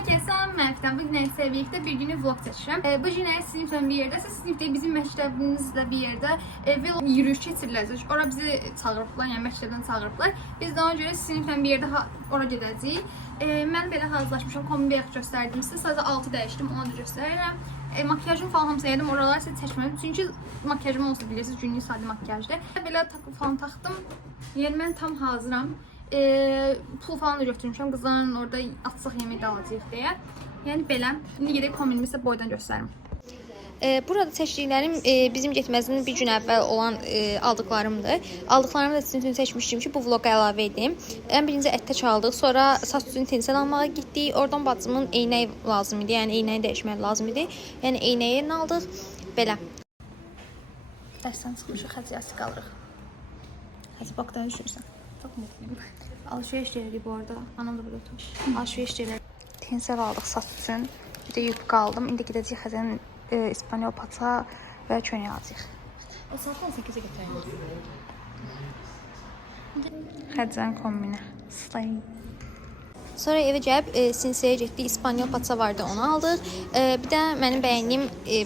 Hər kəsə salam, Məfdən. Bu günə birlikdə bir günü vlog çəkirəm. Bu günə siniflə bir yerdə, sinifdə bizim məktəbimizlə bir yerdə vlog yürüyüş keçiriləcək. Ora bizi çağırıblar, yəni məktəbdən çağırıblar. Biz də ona görə siniflə bir yerdə ora gedəcəyik. Mən belə hazırlaşmışam, kombinə göstərdim sizə. Sadəcə altı dəyişdim, onu da göstərirəm. Makyajım falan hamısı yedim, oraları sizə çəkmədim. Çünki makyajım olsa bilirsiniz, günlük sadə makyajdır. Belə takı falan taxdım. Yəni mən tam hazıram. Pul falan da götürmüşəm, qızların orada açıq yemək də alacağıq deyə. Yəni belə. İndi gedib kombinimi sizə boydan göstərim. Burada seçdiklərim bizim getməzdən bir gün əvvəl olan aldıqlarımdır. Aldıqlarımı da sizin üçün seçmişdim ki, bu vloqa əlavə edeyim. Ən birinci ətə çaldıq, sonra saç üzünü tensel almağa getdik. Oradan bacımın eynəyi lazım idi, yəni eynəyi dəyişmək lazım idi. Yəni eynəyi yerini aldıq. Belə. Dərsdən çıxmışıq, xəciyyəsi qalırıq. Xəci baxdan düşürsən. Çok mutluyum. Alışveriş elədik bu arada. Anam da burada oturmuş. Alışveriş elədik. Tensel aldıq saç üçün. Bir də yubka aldım. İndi gedəcəyik Xəzənin İspanyol paça və köynək alacağıq. O saatdan 8-ə gətirəyim. Xəzən kombinə. Slay. Sonra evə gəlib sinsəyə getdik. İspanyol paça vardı, onu aldıq. Bir də mənim bəyəndiyim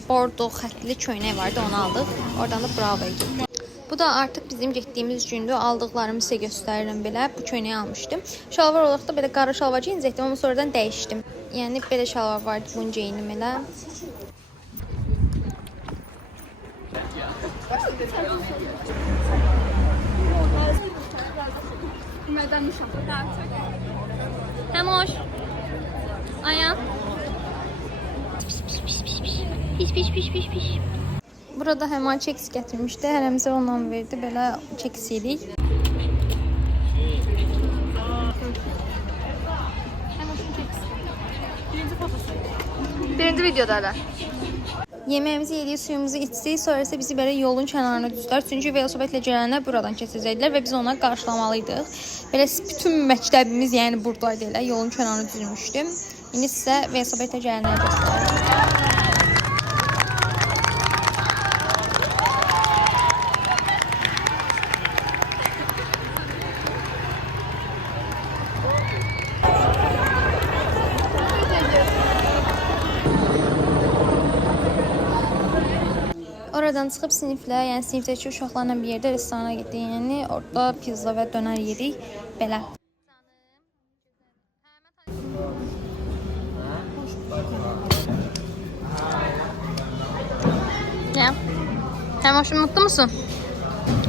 bordo xətli köynək vardı, onu aldıq. Oradan da Bravo'ya getdik. Bu da artıq bizim getdiyimiz gündür. Aldıqlarımı sizə göstərirəm belə. Bu köynəyi almışdım. Şalvar olaraq da belə qara şalvar geyinəcəkdim, amma sonradan dəyişdim. Yəni belə şalvar vardı, bunu geyindim elə. Həmoş. Ayan. Piş. Burada Həmal keks gətirmişdi. Hərəmizə ondan verdi. Belə keks yedik. Birinci videoda hələ. Yeməyimizi yedik, suyumuzu içdik. Sonra isə bizi belə yolun kənarına düzdülər. Çünki velosipedlə gələnlər buradan keçəcəkdilər və biz onları qarşılamalıydıq. Belə bütün məktəbimiz yəni buradaydı elə. Yolun kənarına düzülmüşdü. İndi sizə velosipedlə gələnləri göstərirəm. Oradan çıxıb siniflə, yəni sinifdəki uşaqlarla bir yerdə restorana getdik. Yəni orada pizza və dönər yedik. Belə. Ya. Həmoşum, mutlu musun?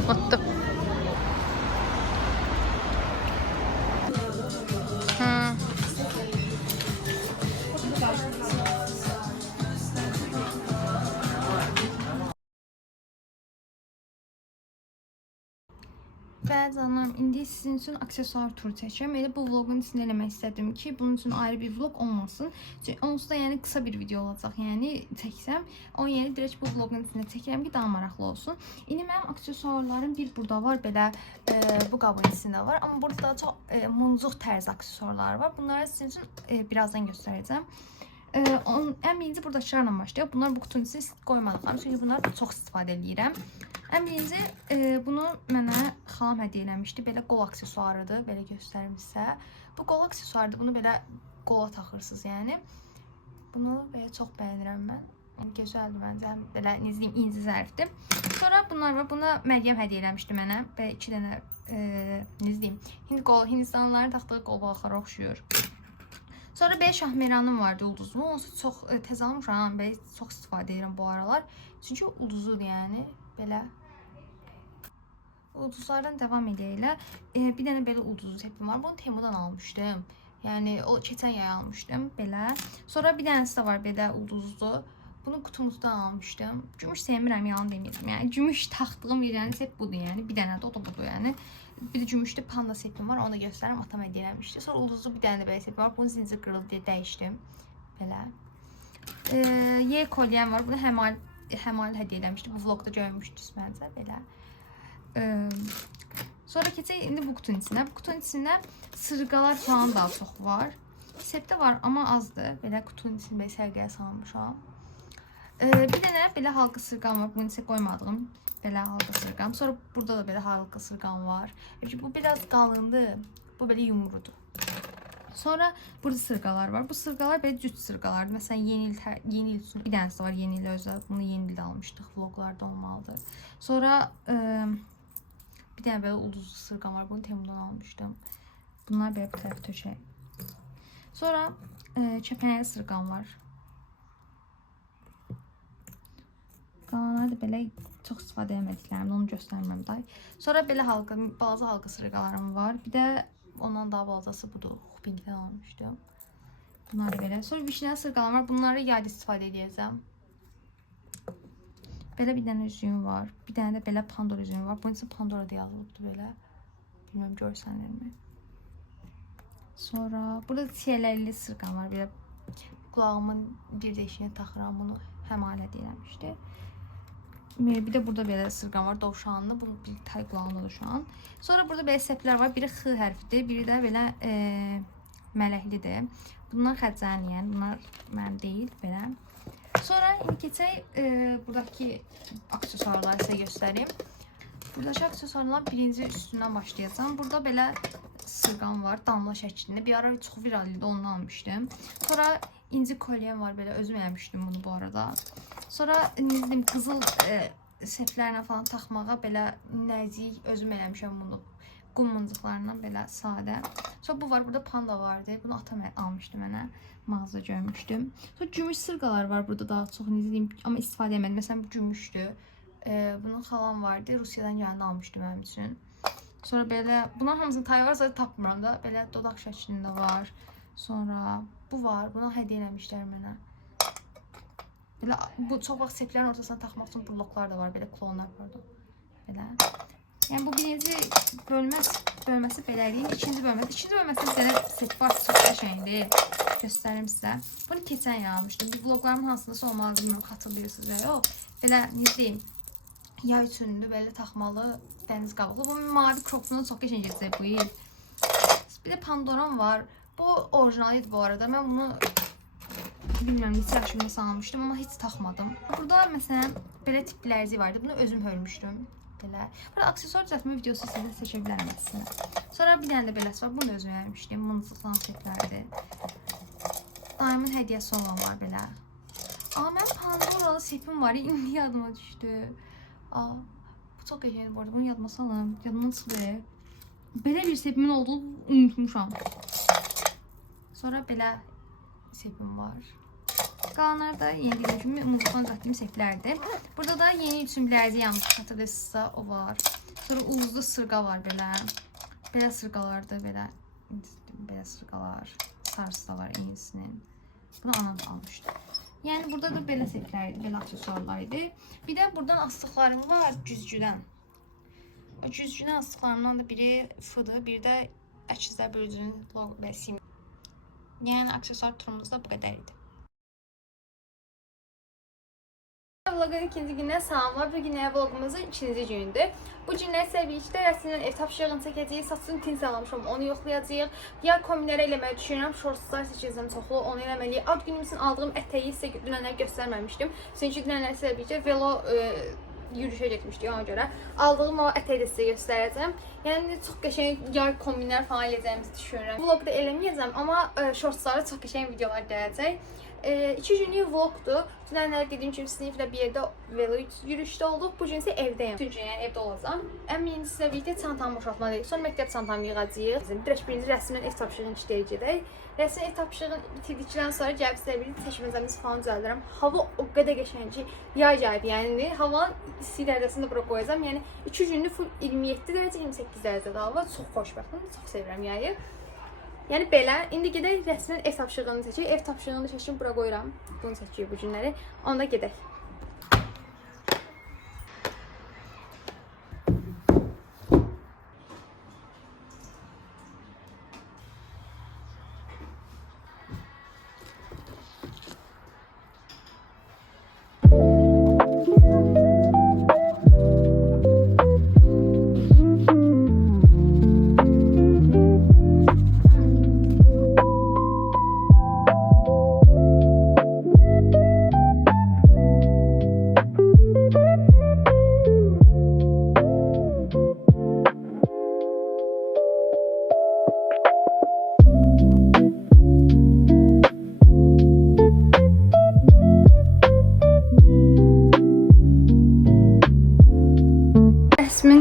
Mutlu. Və canım, indi sizin üçün aksesuar turu çəkirəm. Elə bu vlogun içində eləmək istədim ki, bunun üçün ayrı bir vlog olmasın. Çünki onsuz da yəni qısa bir video olacaq. Yəni çəksəm, o yəni direkt bu vlogun içində çəkirəm ki, daha maraqlı olsun. İndi mənim aksesuarlarım bir burada var, belə bu qabın içində var. Amma burada daha çox muncuq tərzi aksesuarlar var. Bunları sizin üçün birazdan göstərəcəm. Ən birinci buradakilərlə başlayaq. Bunlar bu kutunun içində qoymadıqlarım. Çünki bunları çox istifadə edirəm. Ən birinci bunu mənə xalam hədiyyə eləmişdi. Belə qol aksesuarıdır. Belə göstərim sizə. Bu qol aksesuarıdır. Bunu belə qola taxırsınız yəni. Bunu belə çox bəyənirəm mən. Gözəldir məncə. Belə necə deyim, inci zərfdir. Sonra bunlar var. Buna Məryəm hədiyyə eləmişdi mənə. Belə 2 dənə necə deyim, Hindistanlıların taxdığı qolbağlara oxşuyur. Sonra belə şahmeranım vardı, ulduzlu. Onsuz çox tez almışam. Belə çox istifadə edirəm bu aralar. Çünki ulduzludur yəni. Belə ulduzlardan devam edəylə. Bir dənə belə ulduzlu səpim var. Bunu Temu'dan almışdım. Yəni o keçən yay almışdım belə. Sonra bir dənəsi də var belə ulduzlu. Bunu kutumuzdan almışdım. Gümüş sevmirəm, yalan deməyəcəm. Yəni gümüş taxdığım yerlərin sep budur yəni. Bir dənə də o da budur yəni. Bir də gümüşlü panda sepim var. Onu da göstərim. Atam hədiyyə eləmişdi. Sonra ulduzlu bir dənə də belə sepim var. Bunun zincir qırıldı deyə dəyişdim. Belə. Y kolyem var. Bunu Həmal hədiyyə eləmişdi. Bu vlogda görmüşdünüz məncə belə. Sonra keçək indi bu kutunun içinə. Bu kutunun içində sırğalar falan daha çox var. Sepdə var, amma azdır. Belə kutunun içində belə sərgiyə salmışam. Bir dənə belə halqa sırğam var. Bunun içə qoymadığım belə halqa sırğam. Sonra burada da belə halqa sırğam var. Bu biraz qalındır. Bu belə yumrudur. Sonra burada sırğalar var. Bu sırğalar belə cüt sırğalardır. Məsələn, yeni il üçün bir dənəsi var, yeni il özəl. Bunu yeni ildə almışdıq, vloqlarda olmalıdır. Sonra bir dənə belə ulduzlu sırğam var. Bunu Temu'dan almışdım. Bunlar belə bir tərəf töşək. Sonra kəpənəkli sırğam var. Qalanlar da belə çox istifadə etmədiklərimdə onu göstərməm day. Sonra belə halqa, balaca halqa sırğalarım var. Bir də ondan daha balacası budur. Pinkdən almışdım. Bunlar da belə. Sonra vişnəli sırğalarım var. Bunları yayda istifadə edəcəm. Belə bir dənə üzüyüm var. Bir dənə də belə Pandora üzüyüm var. Bunun için Pandora deyə yazılıbdır belə. Bilməm görsənirmi. Sonra burada tiyələrli sırğam var. Belə qulağımın bir deşiyinə taxıram. Bunu həmalə deyilmişdi. Bir de burada belə sırğam var, dovşanlı. Bu bir tay qulağındadır şu an. Sonra burada belə səplər var. Biri X hərfidir, biri də belə mələklidir. Bunlar xəzəniyən, bunlar mənim deyil belə. Sonra indi keçək buradakı aksesuarları sizə göstəreyim. Buradakı aksesuarlar birinci üstündən başlayacağım. Burada belə sırğam var, damla şəklində. Bir ara çox viral idi, onu almışdım. Sonra inci kolyem var, belə özüm eləmişdim bunu bu arada. Sonra dedim, qızıl səplərlə falan taxmağa belə nəzik özüm eləmişəm bunu. Qum mıncıqlarından belə sadə. Sonra bu var, burada panda vardı. Bunu atam almışdı mənə. Mağazada görmüşdüm. Sonra gümüş sırğalar var burada daha çox, deyim, amma istifadə etmədim. Məsələn, bu gümüşdür. Bunun xalam vardı. Rusiyadan gəlində almışdı mənim üçün. Sonra belə, bunların hamısının tayı var, zaten tapmıram da. Belə dodaq şəklində var. Sonra bu var. Bunu hədiyyə eləmişlər mənə. Belə, bu çox vaxt seplərin ortasına taxmaq üçün burloqlar da var. Belə klonlar pardon. Belə. Yəni bu birinci bölməsi belədir. İkinci bölməsində belə sep var. Çox qəşəngdir. Göstərim sizə. Bunu keçən il almışdım. Bir vloglarımın hansındasa olmalı, bilmirəm, xatırlayırsınız və yox. Belə, necə deyim, yay üçündür, belə taxmalı dəniz qabıqlı. Bu mavi kropunu çox qəşəng gedəcək bu il. Bir də Pandoram var. Bu orijinal idi bu arada. Mən bunu bilmirəm, neçə yaşımda salmışdım, amma heç taxmadım. Burada məsələn belə tip bilərzik vardı. Bunu özüm hörmüşdüm. Belə. Burada aksesuar düzəltmə videosu sizə seçə bilərəm sizə. Sonra bir dənə də beləsi var. Bunu da özüm hörmüşdüm. Mıncıqlan setlərdir. Dayımın hədiyyəsi olan var belə. Mən Pandoralı sepim var. İndi yadıma düşdü. Bu çox qəşəngdir bu arada. Bunu yadıma salım. Yadımdan çıxdı. Belə bir sepimin olduğunu unutmuşam. Sonra belə sepim var. Qalanlarda yeni dediyim kimi mızıqdan qatdığım seplərdir. Burada da yeni üçün bilərzik yanlış xatırlayırsınızsa o var. Sonra ulduzlu sırğa var belə. Belə sırğalardır belə. Belə sırğalar. Sarısı da var yenisinin. Bunu anam almışdı. Yəni burada da belə seplərdir, belə aksesuarlardır. Bir də buradan astıqlarım var güzgüdən. O güzgüdən astıqlarımdan da biri F-dır, bir də Əkizlər Bölücünün logo və sim. Yəni aksesuar turumuz da bu qədər idi. Vlogun ikinci gündən salamlar. Bu günə vlogumuzun ikinci günüdür. Bu günlər səviyyədə rəsmlə ev tapşırığını çəkəcəyik. Saçını tins almışam, onu yoxlayacağıq. Ya kombinləri eləməyi düşünürəm. Şortslar seçəcəm çoxlu, onu eləməliyik. Ad günüm üçün aldığım ətəyi sizə dünənlər göstərməmişdim. Çünki dünənlər səviyyədə velo yürüyüşə getmişdik ona görə. Aldığım o ətəyi də sizə göstərəcəm. Yəni çox qəşəng yay kombinlər falan eləyəcəyimizi düşünürəm. Vlogda eləməyəcəm, amma şortslara çox qəşəng videolar gələcək. 2 günlük vlogdur. Dünənlər dediyim kimi siniflə bir yerdə velo yürüyüşdə olduq. Bu gün isə evdəyəm. Bütün gün yəni evdə olacağam. Ən birinci sizə birlikdə çantamı boşaltmalıyıq. Sonra məktəb çantamı yığacağıq. Direkt birinci rəsmdən ev tapşırığını işləyəcək. Rəsmdən ev tapşırığını bitirdikdən sonra gəlib sizə birlikdə çəkməcəmizi falan düzəldirəm. Hava o qədər qəşəng ki, yay ayıdır. Yəni havanın isti dərəcəsini də bura qoyacağam. Yəni 2 günlük full 27 dərəcə, 28 dərəcədə hava. Çox xoşbəxtəm. Çox sevirəm yayı. Yəni belə, indi gedək rəsmən ev tapşırığını seçək. Ev tapşırığını seçib bura qoyuram. Bunu seçiyor bu günləri. Onda gedək.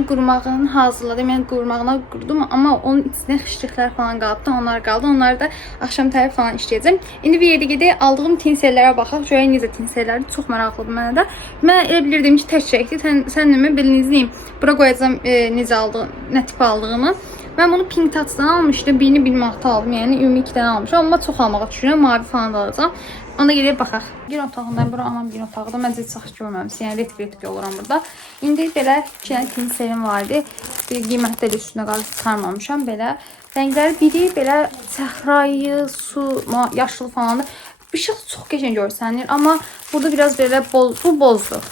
qurmağını hazırladım. Yəni qurmağına qurdum, amma onun içində xışlıqlar falan qalıbdı. Onlar qaldı. Onları da axşam tərəf falan işləyəcəm. İndi bir yerdə gedək, aldığım tinsellərə baxaq. Görək necə tinsellərdir. Çox maraqlıdır mənə də. Mən elə bilirdim ki, tək çəkdi. Sən demə bilinizliyim. Bura qoyacağam necə aldığım, nə tip aldığımı. Mən bunu Pink Touch'dan almışdım. Birini 1 manata aldım. Yəni ümumi 2 dənə almışam. Amma çox almağa düşünürəm. Mavi falan da alacağam. Onda gedib baxaq. Gir otağından bura anam gir otağıda. Məncə heç sax görməmişəm. Yəni ret oluram burada. İndi belə 2 dənə tinselim vardı. Bir qiymətləri üstünə qalıb çıxarmamışam belə. Rəngləri biri belə səhrayı, su, yaşıl falandır. Bir şey çox qəşəng görsənir. Amma burada biraz belə bu bozdur.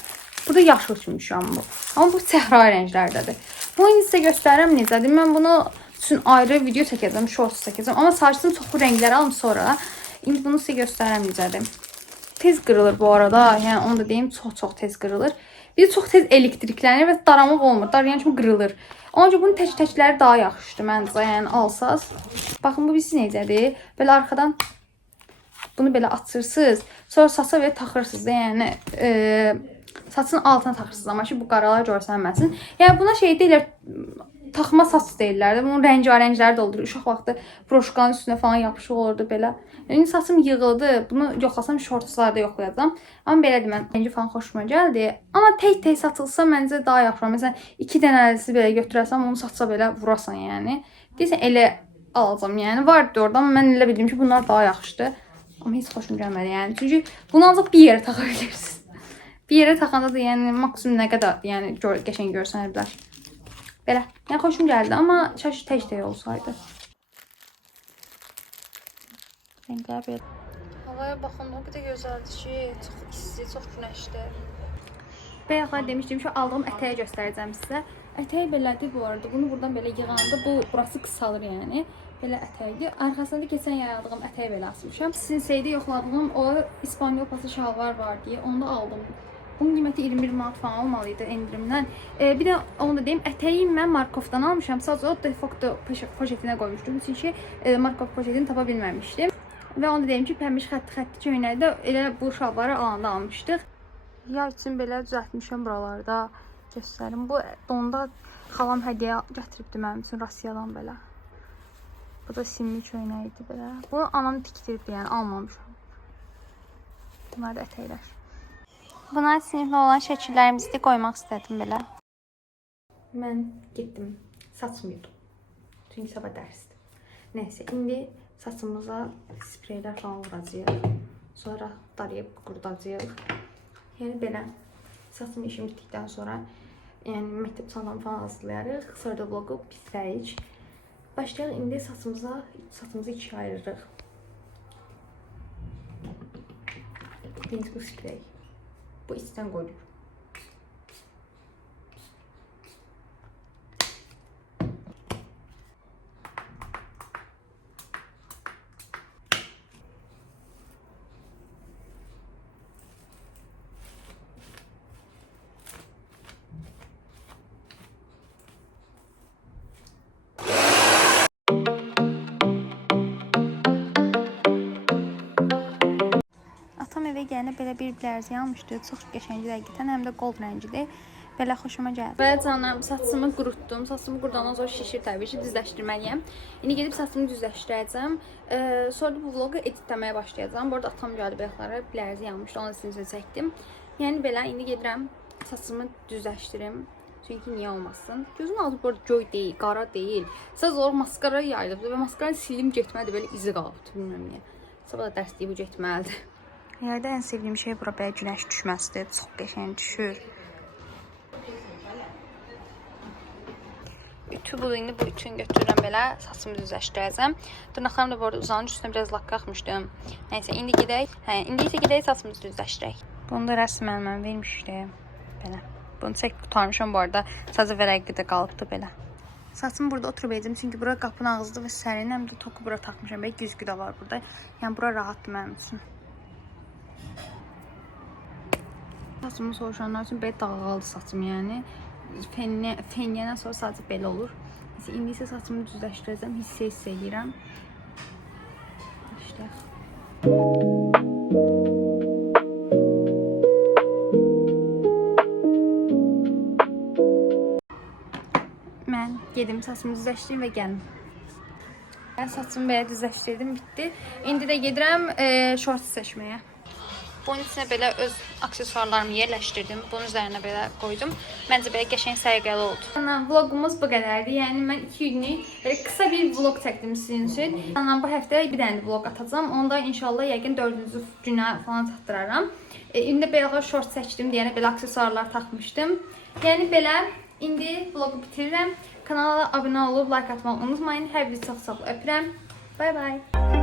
Burada yaşıl sümüşəm bu. Amma bu səhra rənglərdədir. Bunu sizə göstərirəm necədir. Mən bunu üçün ayrı video çəkəcəm, shorts çəkəcəm. Amma saçdım çoxlu rəngləri alım sonra. İndi bunu sizə göstərirəm necədir. Tez qırılır bu arada. Yəni onu da deyim, çox tez qırılır. Bir çox tez elektriklənir və daramaq olmur. Darayan kimi qırılır. Onca bunun tək-təkləri daha yaxşıdır məncə. Yəni alsaz. Baxın bu birisi necədir. Belə arxadan bunu belə açırsınız. Sonra saça belə taxırsınız da. Yəni saçın altına taxırsınız amma ki bu qaralar görsənməsin. Yəni buna şey deyirlər, taxma saç deyirlər də. Bunun rəngarəngləri də olur. Uşaq vaxtı broşkanın üstünə falan yapışıq olurdu belə. Yəni saçım yığıldı. Bunu yoxlasam shortslarda yoxlayacağam. Amma belədir, mən rəngi falan xoşuma gəldi. Amma tək satılsa məncə daha yaxşı. Məsələn 2 dənəsi belə götürəsəm onu saça belə vurasan yəni. Deyirsən elə alacağam. Yəni vardı orada amma mən elə bildim ki bunlar daha yaxşıdır. Amma heç xoşum gəlmədi yəni. Çünki bunu ancaq bir yerə taxa bilirsiniz. Bir yerə taxanda da yəni maksimum nə qədər yəni qəşəng görsənə bilər. Belə. Yəni xoşum gəldi amma çəşid tək olsaydı. Rənglər belə. Havaya baxın, o qədər gözəldir ki, çox isti, çox günəşli. Bayaqlar demişdim ki, aldığım ətəyi göstərəcəm sizə. Ətəyi belədir bu arada. Bunu buradan belə yığanda burası qısalır yəni. Belə ətəkdir. Arxasında keçən yay aldığım ətəyi belə asmışam. Sinseydə yoxladığım o İspanyol pası şalvar var deyə onu da aldım. Bunun qiyməti 21 manat falan olmalıydı endirimdən. Bir də onu da deyim, ətəyi mən Markovdan almışam. Sadəcə o defakto poşetinə qoymuşdum. Çünki Markov poşetini tapa bilməmişdim. Və onu da deyim ki, pəmiş xətti köynəkdə elə bu şalvarı alanda almışdıq. Yay üçün belə düzəltmişəm buralarda. Göstərim. Bu donda xalam hədiyyə gətiribdi mənim üçün Rusiyadan belə. Bu da simli köynək idi belə. Bunu anam tikdiribdi, yəni almamışam. Bunlar da ətəklər. Buna sinifli olan şəkillərimizi qoymaq istədim belə. Mən getdim, saçmıyordum. Çünki sabah dərsdir. Nəysə, indi saçımıza spreylər falan vuracağıq. Sonra darayıb qurudacağıq. Yəni belə saçımı işim bitdikdən sonra yəni məktəb çantamı falan hazırlayarıq. Sonra da vlogu bitirərik. Başlayaq indi saçımızı ikiyə ayırırıq. Birinci bu sprey. Bu içdən qoyulur. Yəni belə bir bilərziyə almışdı. Çox qəşəngdir həqiqətən, həm də gold rəngidir. Belə xoşuma gəldi. Və canım, saçımı qurutdum. Saçımı qurudandan sonra şişir təbii ki, düzləşdirməliyəm. İndi gedib saçımı düzləşdirəcəm. Sonra bu vlogu editləməyə başlayacağam. Bu arada atam gəldi bayaqlara bilərziyə almışdı. Onu sizə çəkdim. Yəni belə indi gedirəm saçımı düzləşdirim. Çünki niyə olmasın? Gözün altı bu arada göy deyil, qara deyil. Sadəcə olaraq maskara yayılıbdı və maskara silim getmədi, belə izi qalıbdı, bilmirəm niyə. Sabah da dərs deyib bu getməlidir. Yayda ən sevdiyim şey bura belə günəş düşməsidir. Çox qəşəng düşür. Ütü budur, indi bu üçün götürürəm belə, saçımı düzləşdirəcəm. Dırnaqlarım da bu arada uzanır, üstünə biraz lak qalxmışdım. Nəysə, indi gedək. İndi isə gedək saçımızı düzləşdirək. Bunu da rəsmən mən vermişdim. Belə. Bunu çək qutarmışam bu arada. Sadəcə vərəqdə də qalıbdı belə. Saçımı burada oturub edəcəm, çünki bura qapının ağzıdır və sərin, həm də toku bura taxmışam. Belə güzgü də var burada. Yəni bura rahatdır mənim üçün. Saçımı soruşanlar üçün belə dağıldı saçım, yəni fenliyəndən sonra sadəcə belə olur. İndi isə saçımı düzləşdirəcəm, hiss edirəm. İşte. gedim saçımı düzləşdirim və gəlim. Ben saçımı belə düzləşdirdim, bitdi. İndi də gedirəm şort seçməyə. Bunun içine belə öz aksesuarlarımı yerləşdirdim. Bunun üzərinə belə qoydum. Məncə belə qəşəng səliqəli oldu. Vlogumuz bu qədərdir. Yəni mən 2 günlük belə qısa bir vlog çəkdim sizin üçün. Bu həftə bir dənə də vlog atacağım. Onda inşallah yəqin 4-cü günə falan çatdıraram. İndi belə şort çəkdim deyənə belə aksesuarlar taxmışdım. Yəni belə indi vlogu bitirirəm. Kanala abunə olub like atmağı unutmayın. Hər birinizi çox-çox öpürəm. Bye bye.